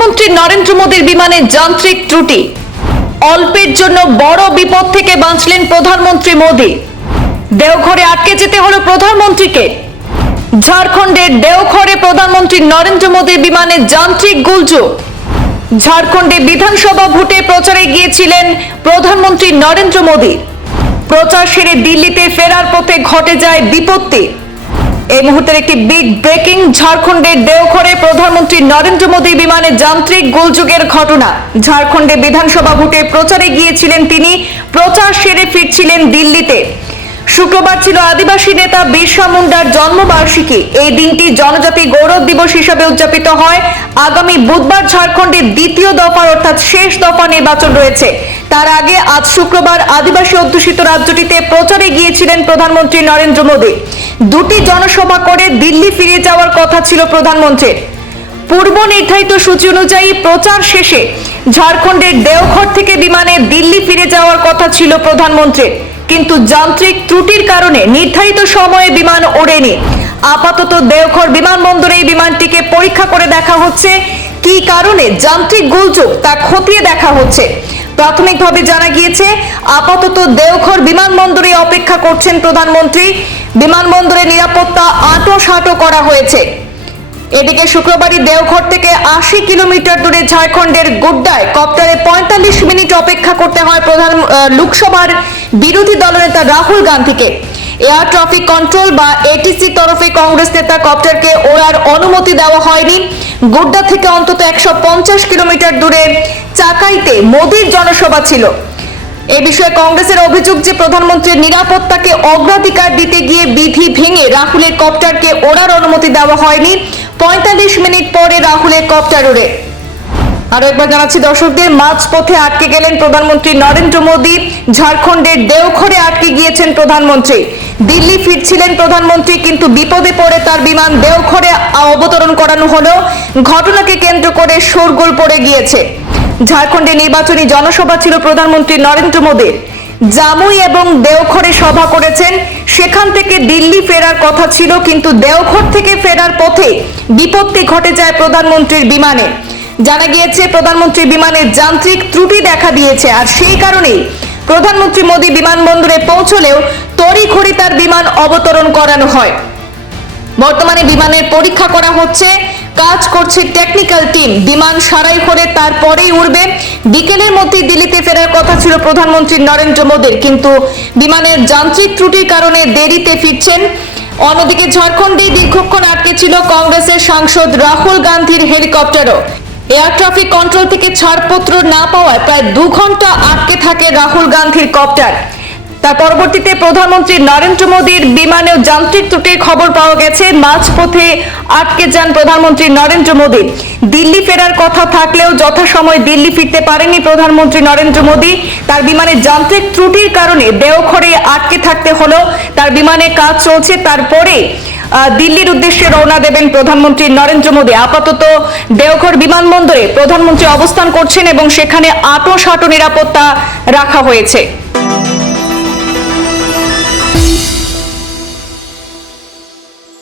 প্রধানমন্ত্রী নরেন্দ্র মোদীর বিমানে যান্ত্রিক ত্রুটি। অল্পের জন্য বড় বিপদ থেকে বাঁচলেন প্রধানমন্ত্রী মোদী। দেওঘরে আটকে যেতে হলো প্রধানমন্ত্রীকে। ঝাড়খণ্ডের দেওঘরে প্রধানমন্ত্রী নরেন্দ্র মোদীর বিমানে যান্ত্রিক গুলজো। ঝাড়খণ্ডে বিধানসভা ভোটে প্রচারে গিয়েছিলেন প্রধানমন্ত্রী নরেন্দ্র মোদী। প্রচার সেরে দিল্লিতে ফেরার পথে ঘটে যায় বিপত্তি। এই মুহূর্তের একটি বিগ ব্রেকিং ঝাড়খণ্ডের দেওঘরে প্রধানমন্ত্রী নরেন্দ্র মোদী বিমানে যান্ত্রিক গোলযোগের ঘটনা। ঝাড়খণ্ডে বিধানসভা ভোটে প্রচারে গিয়েছিলেন তিনি, প্রচার সেরে ফিরছিলেন দিল্লিতে। শুক্রবার ছিল আদিবাসী নেতা বিরসা মুন্ডার জন্মবার্ষিকী। এই দিনটি জনজাতি গৌরব দিবস হিসাবে উদযাপিত হয়। আগামী বুধবার ঝাড়খণ্ডের দ্বিতীয় দফার অর্থাৎ শেষ দফা নির্বাচন রয়েছে। তার আগে আজ শুক্রবার আদিবাসী অধ্যুষিত রাজ্যটিতে প্রচারে গিয়েছিলেন প্রধানমন্ত্রী নরেন্দ্র মোদী। দুটি জনসভা করে দিল্লি ফিরে যাওয়ার কথা ছিল প্রধানমন্ত্রীর। পূর্ব নির্ধারিত সূচি অনুযায়ী প্রচার শেষে ঝাড়খণ্ডের দেওঘর থেকে বিমানে দিল্লি ফিরে যাওয়ার কথা ছিল প্রধানমন্ত্রীর। কিন্তু যান্ত্রিক ত্রুটির কারণে নির্ধারিত সময়ে বিমান ওড়েনি। আপাতত দেওঘর বিমানবন্দরে এই বিমানটিকে পরীক্ষা করে দেখা হচ্ছে। কি কারণে যান্ত্রিক গোলযোগ তা খতিয়ে দেখা হচ্ছে? প্রাথমিকভাবে জানা গিয়েছে, আপাতত দেওঘর বিমানবন্দরে অপেক্ষা করছেন প্রধানমন্ত্রী। বিমানবন্দরে নিরাপত্তা আঁটো সাঁটো করা হয়েছে। এদিকে শুক্রবারই দেওঘর থেকে আশি কিলোমিটার দূরে ঝাড়খণ্ডের গুড্ডায় কপ্টারে পঁয়তাল্লিশ মিনিট অপেক্ষা করতে হয় প্রধান লোকসভার বিরোধী দলনেতা রাহুল গান্ধীকে। এয়ার ট্রাফিক কন্ট্রোল বা এটিসি তরফে কংগ্রেস নেতা কপ্টারকে ওড়ার অনুমতি দেওয়া হয়নি। গুড্ডা থেকে অন্তত একশো পঞ্চাশ কিলোমিটার দূরে চাকাইতে মোদীর জনসভা ছিল। এ বিষয়ে কংগ্রেসের অভিযোগ যে প্রধানমন্ত্রীর নিরাপত্তাকে অগ্রাধিকার দিতে গিয়ে বিধি ভেঙে রাহুলের কপ্টারকে ওড়ার অনুমতি দেওয়া হয়নি, পঁয়তাল্লিশ মিনিট পরে রাহুলের কপ্টার ওড়ে। আরও একবার জানাচ্ছি দর্শকদের, মাঝপথে আটকে গেলেন প্রধানমন্ত্রী নরেন্দ্র মোদী, ঝাড়খণ্ডের দেওঘরে আটকে গিয়েছেন প্রধানমন্ত্রী। দিল্লি ফিরছিলেন প্রধানমন্ত্রী, কিন্তু বিপদে পড়ে তার বিমান দেওঘরে অবতরণ করানো হলো। ঘটনাকে কেন্দ্র করে শোরগোল পড়ে গিয়েছে। ঝাড়খণ্ডে নির্বাচনী জনসভা ছিল প্রধানমন্ত্রী নরেন্দ্র মোদীর। জামুই এবং দেওঘরে সভা করেছেন। সেখান থেকে দিল্লি ফেরার কথা ছিল, কিন্তু দেওঘর থেকে ফেরার পথে বিপত্তি ঘটে যায় প্রধানমন্ত্রীর বিমানে। জানা গিয়েছে, প্রধানমন্ত্রী বিমানের যান্ত্রিক ত্রুটি দেখা দিয়েছে, আর সেই কারণেই প্রধানমন্ত্রী মোদী বিমানবন্দরে পৌঁছলেও তড়িঘড়ি তার বিমান অবতরণ করানো হয়। বর্তমানে বিমানের পরীক্ষা করা হচ্ছে, কাজ করছে টেকনিক্যাল টিম বিমান সারাই করে তারপরেই উড়বে। বিকেলের মধ্যে দিল্লিতে ফেরার কথা ছিল প্রধানমন্ত্রী নরেন্দ্র মোদীর, কিন্তু বিমানের যান্ত্রিক ত্রুটির কারণে দেরিতে ফিরছেন। অন্যদিকে ঝাড়খণ্ডে দীর্ঘক্ষণ আটকে ছিল কংগ্রেসের সাংসদ রাহুল গান্ধীর হেলিকপ্টারও। এয়ার ট্রাফিক কন্ট্রোল থেকে ছাড়পত্র না পাওয়ায় প্রায় দু ঘণ্টা আটকে থাকে রাহুল গান্ধীর কপ্টার। তার পরবর্তীতে প্রধানমন্ত্রী নরেন্দ্র মোদীর বিমানেও যান্ত্রিক ত্রুটির খবর পাওয়া গেছে। মাঝপথে আটকে যান প্রধানমন্ত্রী নরেন্দ্র মোদী। দিল্লি ফেরার কথা থাকলেও যথাসময়ে দিল্লি ফিরতে পারেনি প্রধানমন্ত্রী নরেন্দ্র মোদী। তার বিমানের যান্ত্রিক ত্রুটির কারণে দেওঘরে আটকে থাকতে হলো। তার বিমানে কাজ চলছে। তারপরে দিল্লির উদ্দেশ্যে রওনা দেবেন প্রধানমন্ত্রী নরেন্দ্র মোদী। আপাতত দেওঘর বিমানবন্দরে প্রধানমন্ত্রী অবস্থান করছেন এবং সেখানে আটো সাটো নিরাপত্তা রাখা হয়েছে।